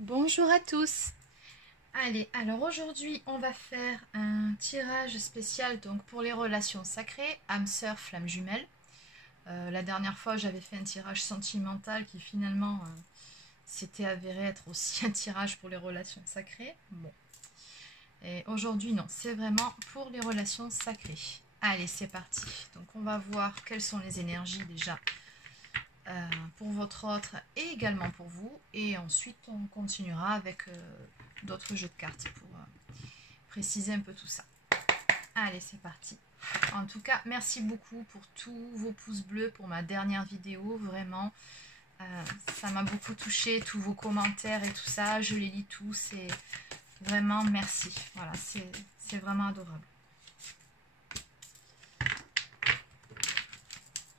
Bonjour à tous. Allez, alors aujourd'hui on va faire un tirage spécial donc pour les relations sacrées, âme sœur, flamme jumelle. La dernière fois j'avais fait un tirage sentimental qui finalement s'était avéré être aussi un tirage pour les relations sacrées. Bon. Et aujourd'hui non, c'est vraiment pour les relations sacrées. Allez, c'est parti. Donc on va voir quelles sont les énergies déjà pour votre autre et également pour vous, et ensuite on continuera avec d'autres jeux de cartes pour préciser un peu tout ça. Allez, c'est parti. En tout cas, merci beaucoup pour tous vos pouces bleus pour ma dernière vidéo, vraiment ça m'a beaucoup touché, tous vos commentaires et tout ça, je les lis tous et vraiment merci. Voilà, c'est vraiment adorable.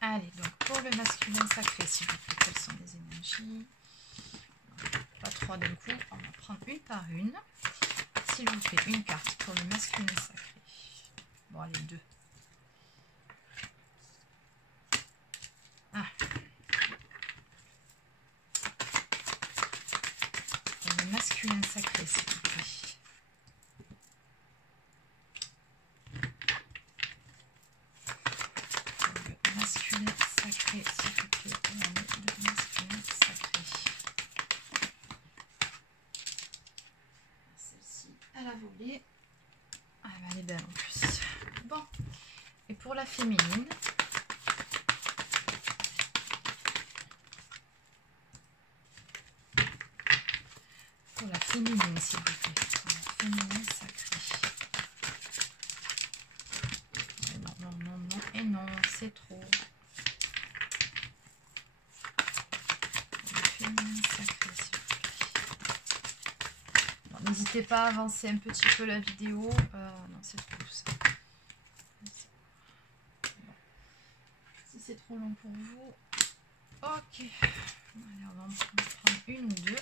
Allez, donc pour le masculin sacré, s'il vous plaît, quelles sont les énergies? Pas trois d'un coup, on va prendre une par une. S'il vous plaît, une carte pour le masculin sacré. Bon, allez, deux. Ah. Pour le masculin sacré, s'il vous plaît. Le masculin sacré, s'il vous plaît. On met le masculin sacré. Celle-ci, elle a volé. Ah, bah, elle est belle en plus. Bon. Et pour la féminine. Pour la féminine, s'il vous plaît. Pour la féminine sacrée. Non, non, non, non. Et non, c'est trop. Pour la féminine sacrée, s'il vous plaît. Bon, n'hésitez pas à avancer un petit peu la vidéo. Non, c'est trop tout ça. Bon. Si c'est trop long pour vous. Ok. Allez, on va en prendre une ou deux.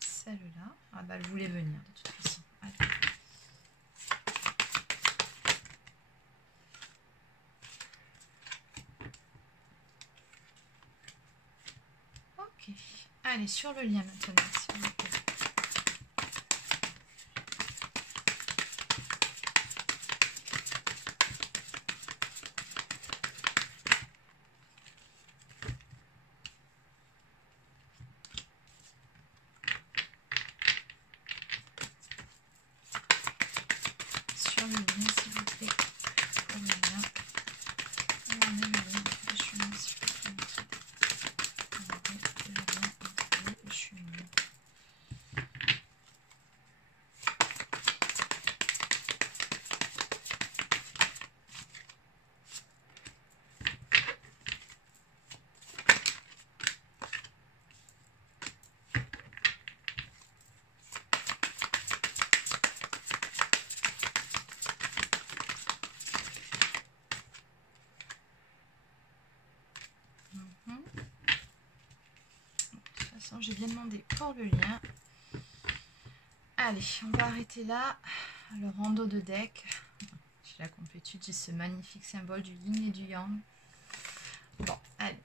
Celle-là. Ah bah elle voulait venir de toute façon. Allez. Ok. Allez, sur le lien maintenant, s'il vous plaît. Sur le lien, s'il vous plaît. Pour le lien. On met le lien entre les chemins, s'il vous plaît. On met le lien entre les chemins. J'ai bien demandé pour le lien. Allez, on va arrêter là. Le rando de deck. J'ai la complétude, j'ai ce magnifique symbole du yin et du yang. Bon, allez.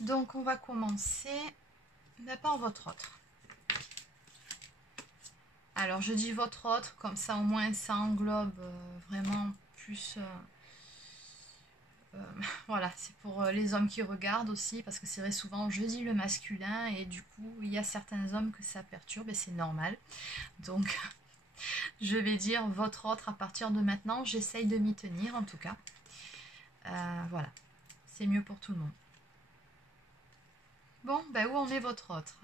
Donc, on va commencer par votre autre. Alors, je dis votre autre, comme ça au moins ça englobe vraiment plus... voilà, c'est pour les hommes qui regardent aussi, parce que c'est vrai souvent je dis le masculin et du coup il y a certains hommes que ça perturbe et c'est normal. Donc je vais dire votre autre à partir de maintenant, j'essaye de m'y tenir en tout cas. Voilà, c'est mieux pour tout le monde. Bon, bah où en est votre autre?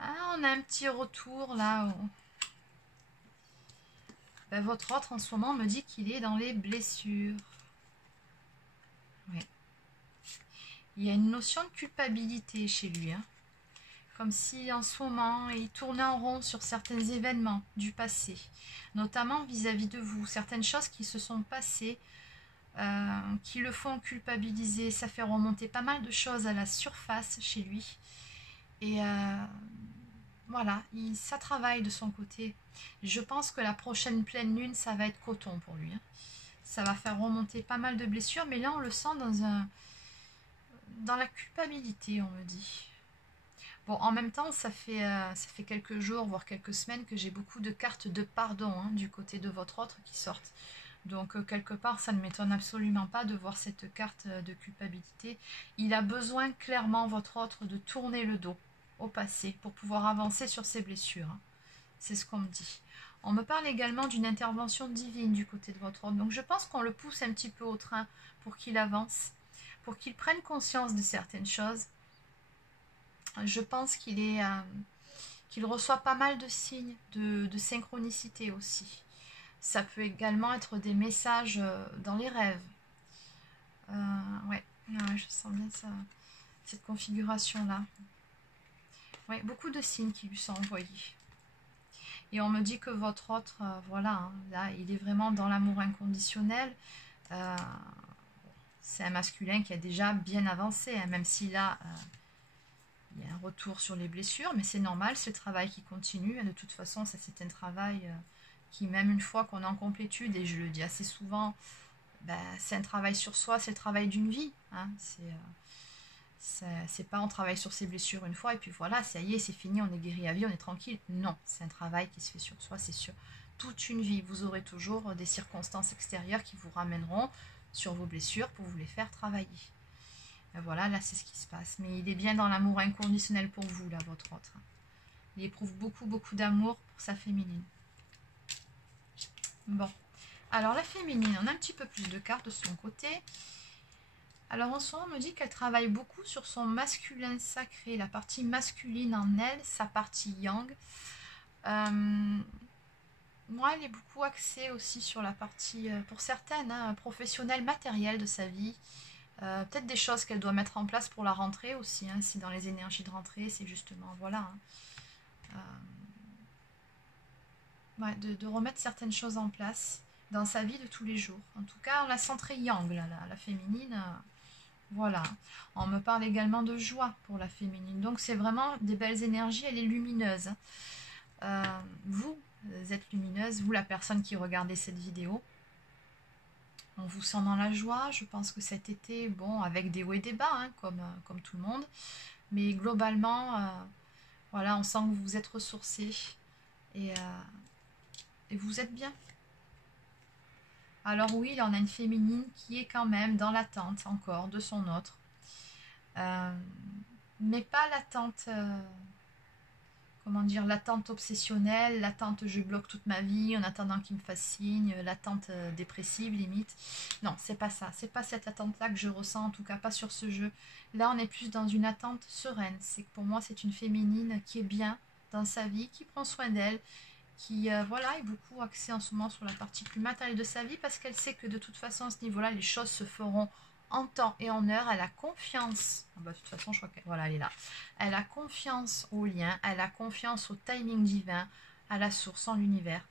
Ah, on a un petit retour là. Ben, votre autre en ce moment me dit qu'il est dans les blessures. Oui. Il y a une notion de culpabilité chez lui. Hein. Comme si en ce moment il tournait en rond sur certains événements du passé. Notamment vis-à-vis de vous. Certaines choses qui se sont passées, qui le font culpabiliser. Ça fait remonter pas mal de choses à la surface chez lui. Et voilà, ça travaille de son côté. Je pense que la prochaine pleine lune, ça va être coton pour lui. Hein. Ça va faire remonter pas mal de blessures, mais là on le sent dans la culpabilité, on me dit. Bon, en même temps, ça fait quelques jours, voire quelques semaines que j'ai beaucoup de cartes de pardon hein, du côté de votre autre qui sortent. Donc, quelque part, ça ne m'étonne absolument pas de voir cette carte de culpabilité. Il a besoin clairement, votre autre, de tourner le dos au passé pour pouvoir avancer sur ses blessures. Hein. C'est ce qu'on me dit. On me parle également d'une intervention divine du côté de votre autre. Donc, je pense qu'on le pousse un petit peu au train pour qu'il avance, pour qu'il prenne conscience de certaines choses. Je pense qu'il reçoit pas mal de signes de synchronicité aussi. Ça peut également être des messages dans les rêves. Ouais, je sens bien ça, cette configuration-là. Ouais, beaucoup de signes qui lui sont envoyés. Et on me dit que votre autre, voilà, hein, là, il est vraiment dans l'amour inconditionnel. C'est un masculin qui a déjà bien avancé, hein, même s'il a... il y a un retour sur les blessures, mais c'est normal, c'est le travail qui continue. De toute façon, ça c'est un travail qui, même une fois qu'on est en complétude, et je le dis assez souvent, ben, c'est un travail sur soi, c'est le travail d'une vie. Hein. C'est pas on travaille sur ses blessures une fois et puis voilà, ça y est, c'est fini, on est guéri à vie, on est tranquille. Non, c'est un travail qui se fait sur soi, c'est sûr. Toute une vie, vous aurez toujours des circonstances extérieures qui vous ramèneront sur vos blessures pour vous les faire travailler. Et voilà, là c'est ce qui se passe. Mais il est bien dans l'amour inconditionnel pour vous, là, votre autre. Il éprouve beaucoup, beaucoup d'amour pour sa féminine. Bon. Alors la féminine, on a un petit peu plus de cartes de son côté. Alors en ce moment, on me dit qu'elle travaille beaucoup sur son masculin sacré, la partie masculine en elle, sa partie yang. Moi, elle est beaucoup axée aussi sur la partie, pour certaines, hein, professionnelle, matérielle de sa vie. Peut-être des choses qu'elle doit mettre en place pour la rentrée aussi, hein, si dans les énergies de rentrée, c'est justement, voilà, hein, ouais, de remettre certaines choses en place dans sa vie de tous les jours. En tout cas, on la sent très yang, là, la féminine. Voilà. On me parle également de joie pour la féminine. Donc, c'est vraiment des belles énergies. Elle est lumineuse. Vous êtes lumineuse. Vous, la personne qui regardez cette vidéo. On vous sent dans la joie. Je pense que cet été, bon, avec des hauts et des bas, hein, comme tout le monde. Mais globalement, voilà, on sent que vous êtes ressourcés. Et vous êtes bien. Alors oui, là on a une féminine qui est quand même dans l'attente encore de son autre. Mais pas l'attente, comment dire, l'attente obsessionnelle, l'attente je bloque toute ma vie en attendant qu'il me fasse signe, l'attente dépressive limite. Non, c'est pas ça, c'est pas cette attente-là que je ressens, en tout cas pas sur ce jeu. Là on est plus dans une attente sereine. C'est que pour moi c'est une féminine qui est bien dans sa vie, qui prend soin d'elle, qui voilà, est beaucoup axée en ce moment sur la partie plus matérielle de sa vie parce qu'elle sait que de toute façon à ce niveau-là, les choses se feront en temps et en heure. Elle a confiance. Ah bah, de toute façon, je crois qu'elle voilà, elle est là. Elle a confiance au lien, elle a confiance au timing divin, à la source, en l'univers.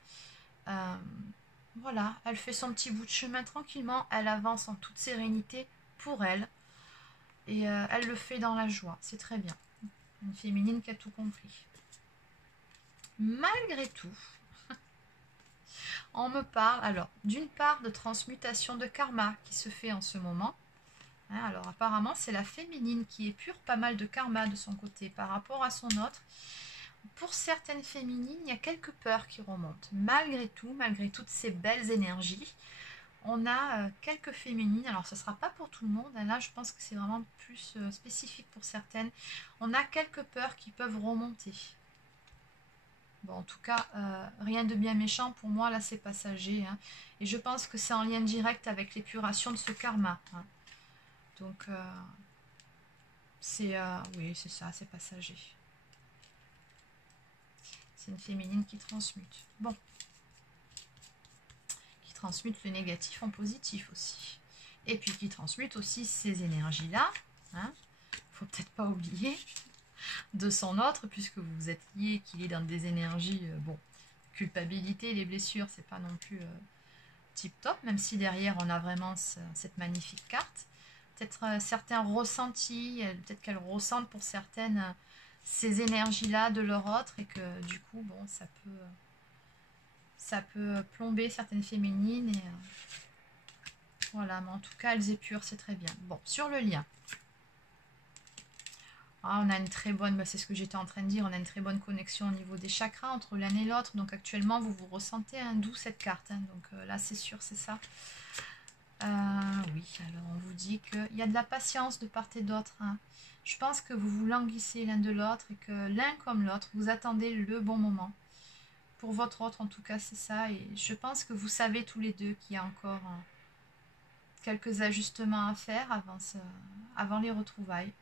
Voilà, elle fait son petit bout de chemin tranquillement, elle avance en toute sérénité pour elle et elle le fait dans la joie. C'est très bien. Une féminine qui a tout compris. Malgré tout, on me parle, alors, d'une part de transmutation de karma qui se fait en ce moment. Hein, alors, apparemment, c'est la féminine qui épure pas mal de karma de son côté par rapport à son autre. Pour certaines féminines, il y a quelques peurs qui remontent. Malgré tout, malgré toutes ces belles énergies, on a quelques féminines. Alors, ce ne sera pas pour tout le monde. Hein, là, je pense que c'est vraiment plus spécifique pour certaines. On a quelques peurs qui peuvent remonter. Bon, en tout cas, rien de bien méchant pour moi, là c'est passager. Hein. Et je pense que c'est en lien direct avec l'épuration de ce karma. Hein. Donc, oui, c'est ça, c'est passager. C'est une féminine qui transmute. Bon. Qui transmute le négatif en positif aussi. Et puis qui transmute aussi ces énergies-là. Hein. Faut peut-être pas oublier. De son autre, puisque vous vous êtes liés, qu'il est dans des énergies, bon, culpabilité, les blessures, c'est pas non plus tip top, même si derrière on a vraiment cette magnifique carte. Peut-être certains ressentis, peut-être qu'elles ressentent pour certaines ces énergies-là de leur autre, et que du coup, bon, ça peut plomber certaines féminines, et voilà, mais en tout cas, elles épurent, c'est très bien. Bon, sur le lien. Ah, on a une très bonne, c'est ce que j'étais en train de dire, on a une très bonne connexion au niveau des chakras entre l'un et l'autre. Donc actuellement, vous vous ressentez, hein, d'où cette carte. Hein. Donc là, c'est sûr, c'est ça. Oui, alors on vous dit qu'il y a de la patience de part et d'autre. Hein. Je pense que vous vous languissez l'un de l'autre et que l'un comme l'autre, vous attendez le bon moment. Pour votre autre, en tout cas, c'est ça. Et je pense que vous savez tous les deux qu'il y a encore quelques ajustements à faire avant les retrouvailles.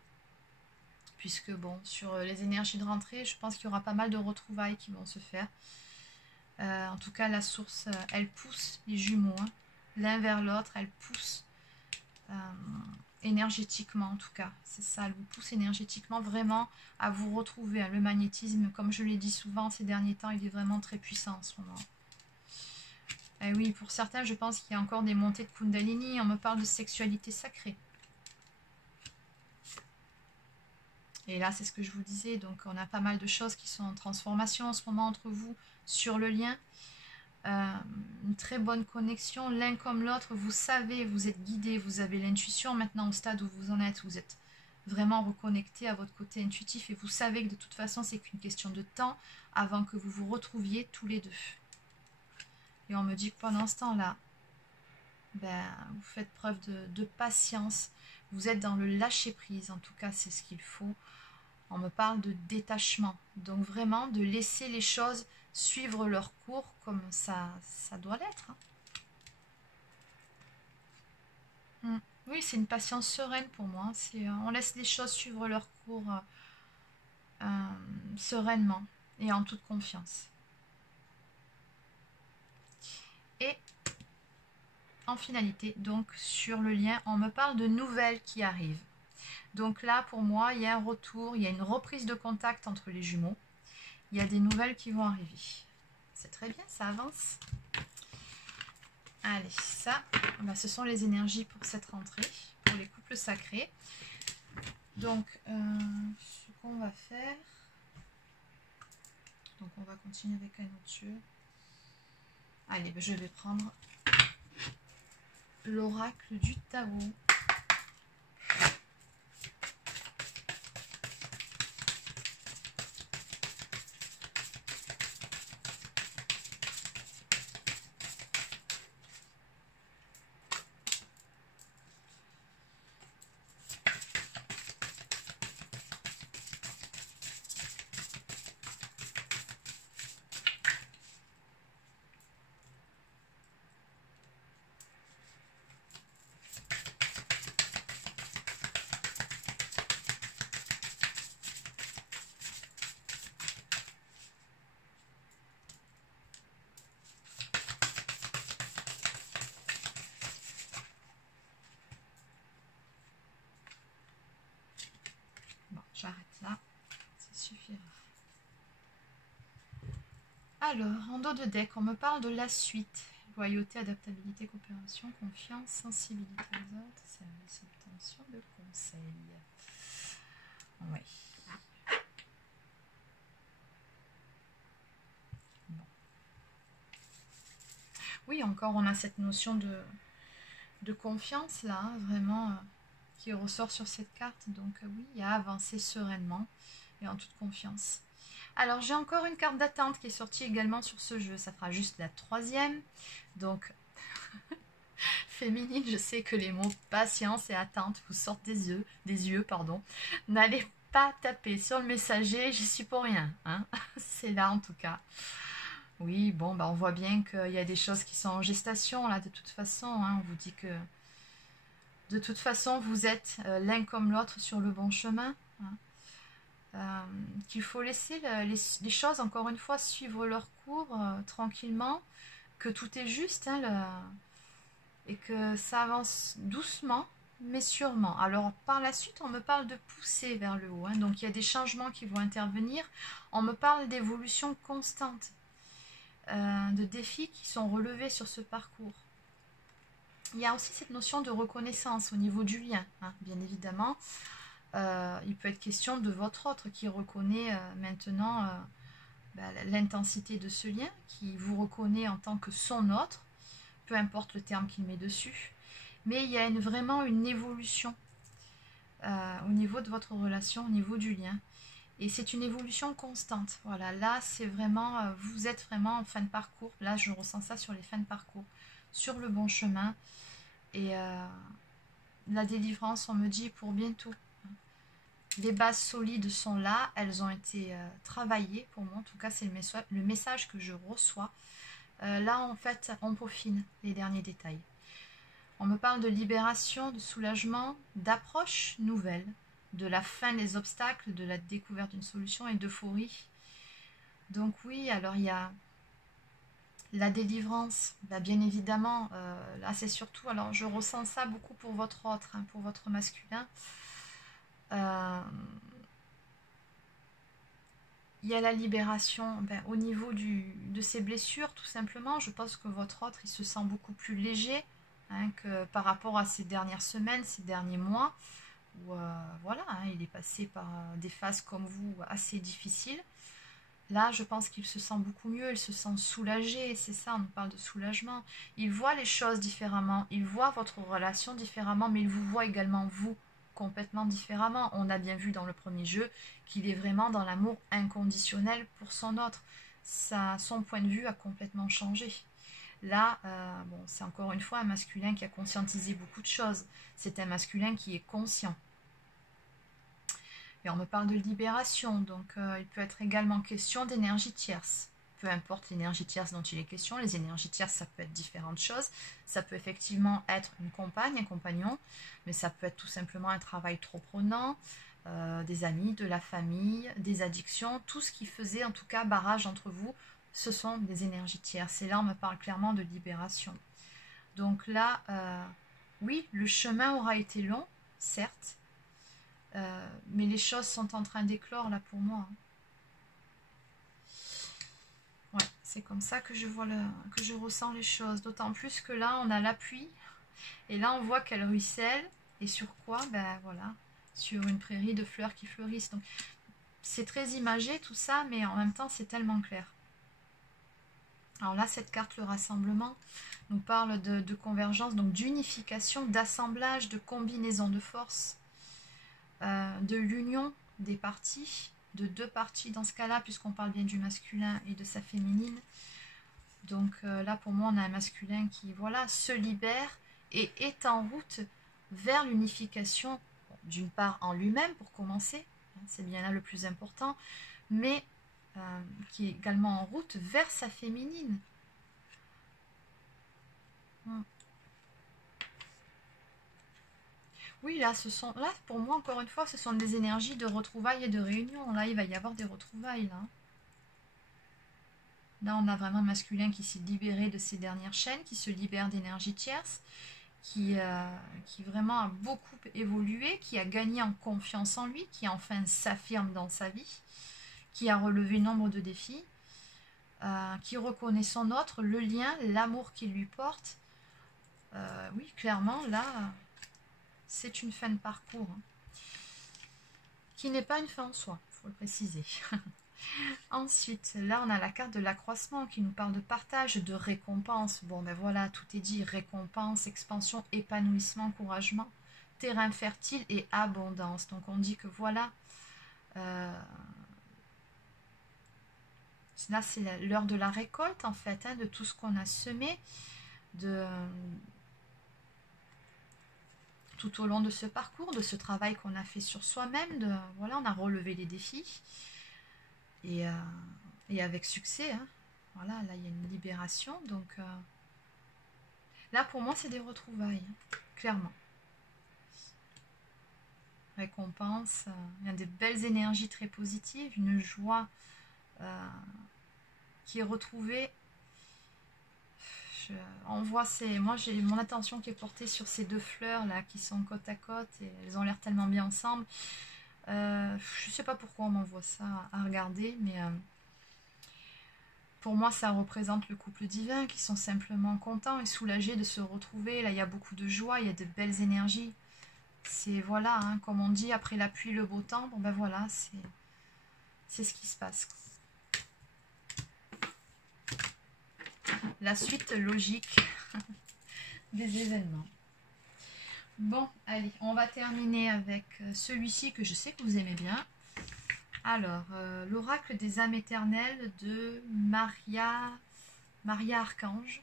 Puisque, bon, sur les énergies de rentrée, je pense qu'il y aura pas mal de retrouvailles qui vont se faire. En tout cas, la source, elle pousse les jumeaux. Hein. L'un vers l'autre, elle pousse énergétiquement, en tout cas. C'est ça, elle vous pousse énergétiquement vraiment à vous retrouver. Hein. Le magnétisme, comme je l'ai dit souvent ces derniers temps, il est vraiment très puissant en ce moment. Et oui, pour certains, je pense qu'il y a encore des montées de Kundalini. On me parle de sexualité sacrée. Et là, c'est ce que je vous disais. Donc, on a pas mal de choses qui sont en transformation en ce moment entre vous sur le lien. Une très bonne connexion, l'un comme l'autre. Vous savez, vous êtes guidé, vous avez l'intuition. Maintenant, au stade où vous en êtes, vous êtes vraiment reconnecté à votre côté intuitif. Et vous savez que de toute façon, c'est qu'une question de temps avant que vous vous retrouviez tous les deux. Et on me dit que pendant ce temps-là, ben, vous faites preuve de patience. Vous êtes dans le lâcher-prise. En tout cas, c'est ce qu'il faut. On me parle de détachement. Donc vraiment, de laisser les choses suivre leur cours comme ça doit l'être. Hein. Oui, c'est une patience sereine pour moi. On laisse les choses suivre leur cours sereinement et en toute confiance. Et en finalité, donc sur le lien, on me parle de nouvelles qui arrivent. Donc là, pour moi, il y a un retour, il y a une reprise de contact entre les jumeaux. Il y a des nouvelles qui vont arriver. C'est très bien, ça avance. Allez, ça, ben, ce sont les énergies pour cette rentrée, pour les couples sacrés. Donc, ce qu'on va faire... Donc, on va continuer avec un autre jeu. Allez, ben, je vais prendre l'oracle du Tao. J'arrête là, ça suffira. Alors, en dos de deck, on me parle de la suite. Loyauté, adaptabilité, coopération, confiance, sensibilité aux autres, service, obtention de conseils. Oui. Bon. Oui, encore, on a cette notion de confiance là, hein, vraiment, qui ressort sur cette carte. Donc oui, il y a avancé sereinement et en toute confiance. Alors, j'ai encore une carte d'attente qui est sortie également sur ce jeu. Ça fera juste la 3e. Donc, féminine, je sais que les mots patience et attente vous sortent des yeux. N'allez pas taper sur le messager, j'y suis pour rien. Hein. C'est là en tout cas. Oui, bon, bah, on voit bien qu'il y a des choses qui sont en gestation là de toute façon. Hein. On vous dit que de toute façon, vous êtes l'un comme l'autre sur le bon chemin. Hein. Qu'il faut laisser les choses, encore une fois, suivre leur cours tranquillement, que tout est juste, hein, et que ça avance doucement, mais sûrement. Alors, par la suite, on me parle de pousser vers le haut, hein, donc il y a des changements qui vont intervenir. On me parle d'évolution constante, de défis qui sont relevés sur ce parcours. Il y a aussi cette notion de reconnaissance au niveau du lien, hein, bien évidemment. Il peut être question de votre autre qui reconnaît maintenant l'intensité de ce lien, qui vous reconnaît en tant que son autre, peu importe le terme qu'il met dessus. Mais il y a vraiment une évolution au niveau de votre relation, au niveau du lien. Et c'est une évolution constante. Voilà, là, c'est vraiment, vous êtes vraiment en fin de parcours. Là, je ressens ça sur les fins de parcours, sur le bon chemin. Et la délivrance, on me dit, pour bientôt. Les bases solides sont là, elles ont été travaillées pour moi. En tout cas, c'est le message que je reçois. Là, en fait, on peaufine les derniers détails. On me parle de libération, de soulagement, d'approche nouvelle, de la fin des obstacles, de la découverte d'une solution et d'euphorie. Donc oui, alors il y a la délivrance, bah, bien évidemment, là c'est surtout, alors je ressens ça beaucoup pour votre autre, hein, pour votre masculin. Il y a la libération au niveau de ses blessures, tout simplement. Je pense que votre autre, il se sent beaucoup plus léger hein, que par rapport à ces dernières semaines, ces derniers mois, où voilà, hein, il est passé par des phases comme vous assez difficiles. Là, je pense qu'il se sent beaucoup mieux, il se sent soulagé, c'est ça, on parle de soulagement. Il voit les choses différemment, il voit votre relation différemment, mais il vous voit également, vous, complètement différemment. On a bien vu dans le premier jeu qu'il est vraiment dans l'amour inconditionnel pour son autre. Son point de vue a complètement changé. Là, bon, c'est encore une fois un masculin qui a conscientisé beaucoup de choses. C'est un masculin qui est conscient. Et on me parle de libération, donc il peut être également question d'énergie tierce. Peu importe l'énergie tierce dont il est question, les énergies tierces, ça peut être différentes choses. Ça peut effectivement être une compagne, un compagnon, mais ça peut être tout simplement un travail trop prenant, des amis, de la famille, des addictions, tout ce qui faisait en tout cas barrage entre vous, ce sont des énergies tierces. Et là, on me parle clairement de libération. Donc là, oui, le chemin aura été long, certes, mais les choses sont en train d'éclore là pour moi. Ouais, c'est comme ça que je vois que je ressens les choses. D'autant plus que là, on a la pluie. Et là, on voit qu'elle ruisselle. Et sur quoi? Ben voilà, sur une prairie de fleurs qui fleurissent. Donc, c'est très imagé tout ça, mais en même temps, c'est tellement clair. Alors là, cette carte, le rassemblement, nous parle de convergence, donc d'unification, d'assemblage, de combinaison de forces. De l'union des parties, de deux parties dans ce cas-là, puisqu'on parle bien du masculin et de sa féminine. Donc là, pour moi, on a un masculin qui, voilà, se libère et est en route vers l'unification, bon, d'une part en lui-même, pour commencer, hein, c'est bien là le plus important, mais qui est également en route vers sa féminine. Oui, là, là, pour moi, encore une fois, ce sont des énergies de retrouvailles et de réunion. Là, il va y avoir des retrouvailles. Là, on a vraiment un masculin qui s'est libéré de ses dernières chaînes, qui se libère d'énergie tierce, qui vraiment a beaucoup évolué, qui a gagné en confiance en lui, qui enfin s'affirme dans sa vie, qui a relevé nombre de défis, qui reconnaît son autre, le lien, l'amour qu'il lui porte. Oui, clairement, là, c'est une fin de parcours, hein, qui n'est pas une fin en soi, il faut le préciser. Ensuite, là, on a la carte de l'accroissement qui nous parle de partage, de récompense. Bon, ben voilà, tout est dit. Récompense, expansion, épanouissement, encouragement, terrain fertile et abondance. Donc, on dit que voilà, là, c'est l'heure de la récolte, en fait, hein, de tout ce qu'on a semé, tout au long de ce parcours, de ce travail qu'on a fait sur soi-même. Voilà, on a relevé les défis. Et avec succès, hein. Voilà, là il y a une libération, donc là pour moi c'est des retrouvailles, hein, clairement. Récompense, il y a des belles énergies très positives, une joie qui est retrouvée. On voit, moi j'ai mon attention qui est portée sur ces deux fleurs là qui sont côte à côte et elles ont l'air tellement bien ensemble. Je sais pas pourquoi on m'envoie ça à regarder, mais pour moi, ça représente le couple divin qui sont simplement contents et soulagés de se retrouver. Là, il y a beaucoup de joie, il y a de belles énergies. C'est, voilà, hein, comme on dit, après la pluie, le beau temps. Bon, ben voilà, c'est ce qui se passe. La suite logique des événements. Bon, allez, on va terminer avec celui-ci que je sais que vous aimez bien. Alors, l'oracle des âmes éternelles de Maria Archange.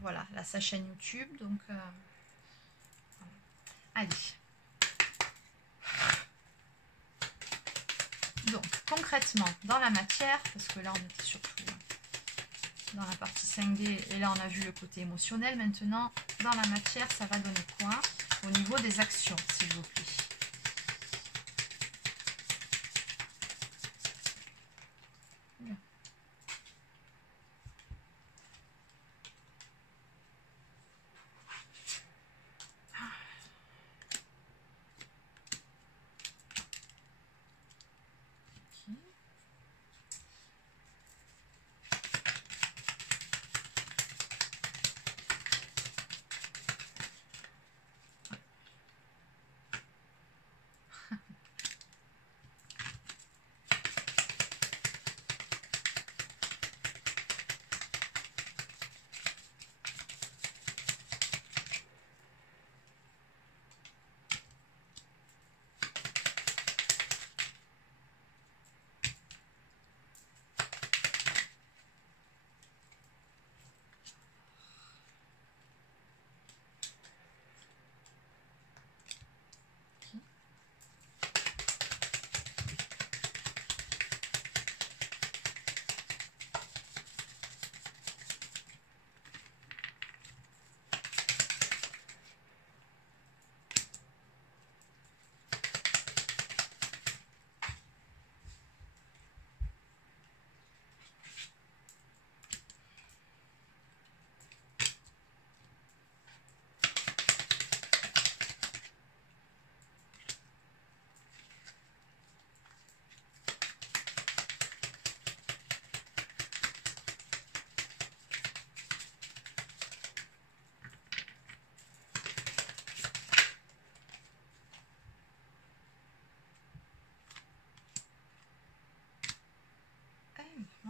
Voilà, là, sa chaîne YouTube. Donc, allez. Donc, concrètement, dans la matière, parce que là, on était surtout dans la partie 5D, et là, on a vu le côté émotionnel. Maintenant, dans la matière, ça va donner quoi au niveau des actions, s'il vous plaît?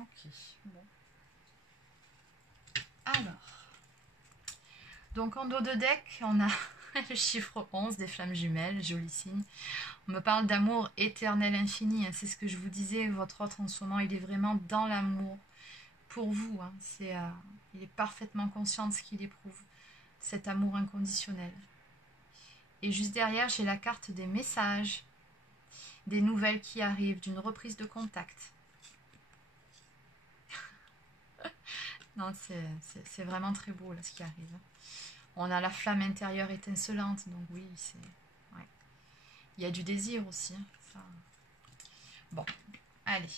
Ok, bon. Alors, donc en dos de deck, on a le chiffre 11 des flammes jumelles, joli signe. On me parle d'amour éternel infini, hein, c'est ce que je vous disais, votre autre en ce moment, il est vraiment dans l'amour pour vous. Hein, il est parfaitement conscient de ce qu'il éprouve, cet amour inconditionnel. Et juste derrière, j'ai la carte des messages, des nouvelles qui arrivent, d'une reprise de contact. Non, c'est vraiment très beau là ce qui arrive. On a la flamme intérieure étincelante, donc oui, c'est... Ouais. Il y a du désir aussi. Hein, ça. Bon, allez.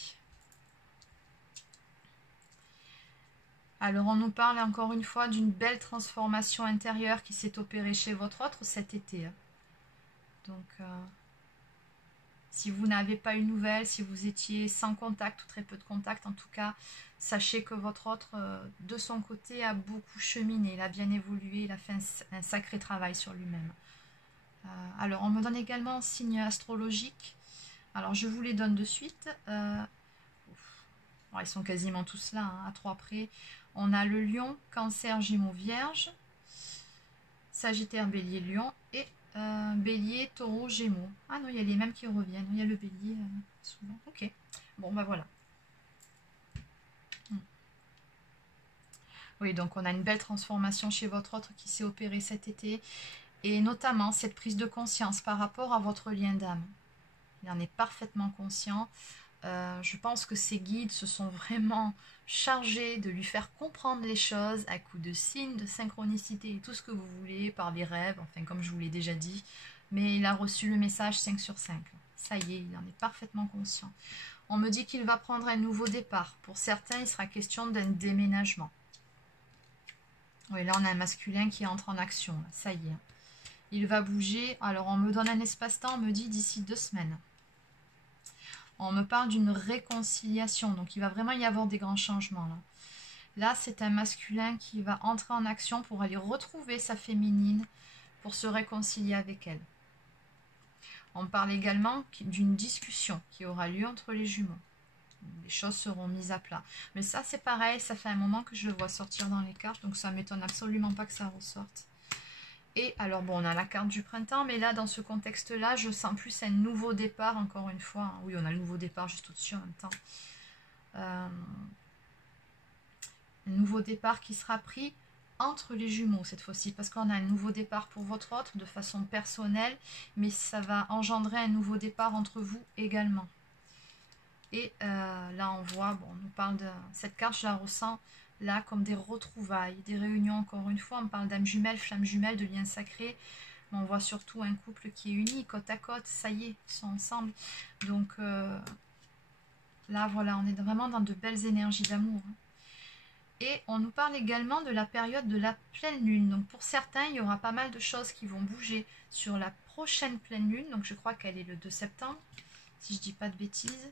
Alors on nous parle encore une fois d'une belle transformation intérieure qui s'est opérée chez votre autre cet été. Hein. Donc, si vous n'avez pas une nouvelle, si vous étiez sans contact ou très peu de contact, en tout cas, sachez que votre autre, de son côté, a beaucoup cheminé, il a bien évolué, il a fait un sacré travail sur lui-même. Alors, on me donne également un signe astrologique. Alors, je vous les donne de suite. Bon, ils sont quasiment tous là, hein, à 3 près. On a le lion, cancer, gémeaux, vierge, sagittaire, bélier, lion et bélier, taureau, gémeaux. Ah non, il y a les mêmes qui reviennent. Il y a le bélier souvent. Ok. Bon, bah voilà. Oui, donc on a une belle transformation chez votre autre qui s'est opérée cet été. Et notamment cette prise de conscience par rapport à votre lien d'âme. Il en est parfaitement conscient. Je pense que ces guides se sont vraiment chargés de lui faire comprendre les choses à coups de signes, de synchronicité et tout ce que vous voulez, par les rêves, enfin comme je vous l'ai déjà dit. Mais il a reçu le message 5 sur 5. Ça y est, il en est parfaitement conscient. On me dit qu'il va prendre un nouveau départ. Pour certains, il sera question d'un déménagement. Oui, là on a un masculin qui entre en action. Là. Ça y est. Il va bouger. Alors on me donne un espace-temps, on me dit d'ici 2 semaines. On me parle d'une réconciliation. Donc il va vraiment y avoir des grands changements là. Là, c'est un masculin qui va entrer en action pour aller retrouver sa féminine, pour se réconcilier avec elle. On parle également d'une discussion qui aura lieu entre les jumeaux. Les choses seront mises à plat. Mais ça, c'est pareil, ça fait un moment que je le vois sortir dans les cartes, donc ça ne m'étonne absolument pas que ça ressorte. Et alors bon, on a la carte du printemps, mais là, dans ce contexte-là, je sens plus un nouveau départ, encore une fois. Hein. Oui, on a le nouveau départ juste au-dessus en même temps. Un nouveau départ qui sera pris entre les jumeaux cette fois-ci, parce qu'on a un nouveau départ pour votre autre de façon personnelle, mais ça va engendrer un nouveau départ entre vous également. Et là, on voit, bon, on nous parle de cette carte, je la ressens là comme des retrouvailles, des réunions, encore une fois, on parle d'âme jumelle, flamme jumelle, de liens sacrés, mais on voit surtout un couple qui est uni, côte à côte, ça y est, ils sont ensemble. Donc là, voilà, on est vraiment dans de belles énergies d'amour. Et on nous parle également de la période de la pleine lune. Donc pour certains, il y aura pas mal de choses qui vont bouger sur la prochaine pleine lune. Donc je crois qu'elle est le 2 septembre, si je dis pas de bêtises.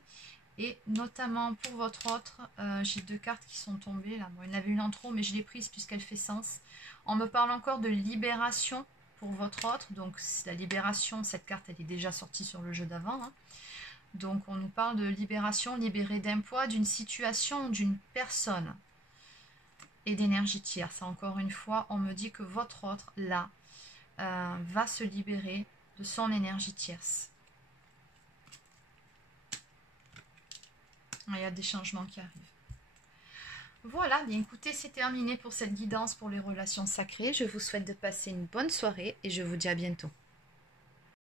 Et notamment pour votre autre, j'ai deux cartes qui sont tombées. Là. Bon, il y en avait une en trop, mais je l'ai prise puisqu'elle fait sens. On me parle encore de libération pour votre autre. Donc la libération, cette carte, elle est déjà sortie sur le jeu d'avant. Hein. Donc on nous parle de libération, libérée d'un poids, d'une situation, d'une personne. Et d'énergie tierce. Encore une fois, on me dit que votre autre, là, va se libérer de son énergie tierce. Il y a des changements qui arrivent. Voilà, bien écoutez, c'est terminé pour cette guidance pour les relations sacrées. Je vous souhaite de passer une bonne soirée et je vous dis à bientôt.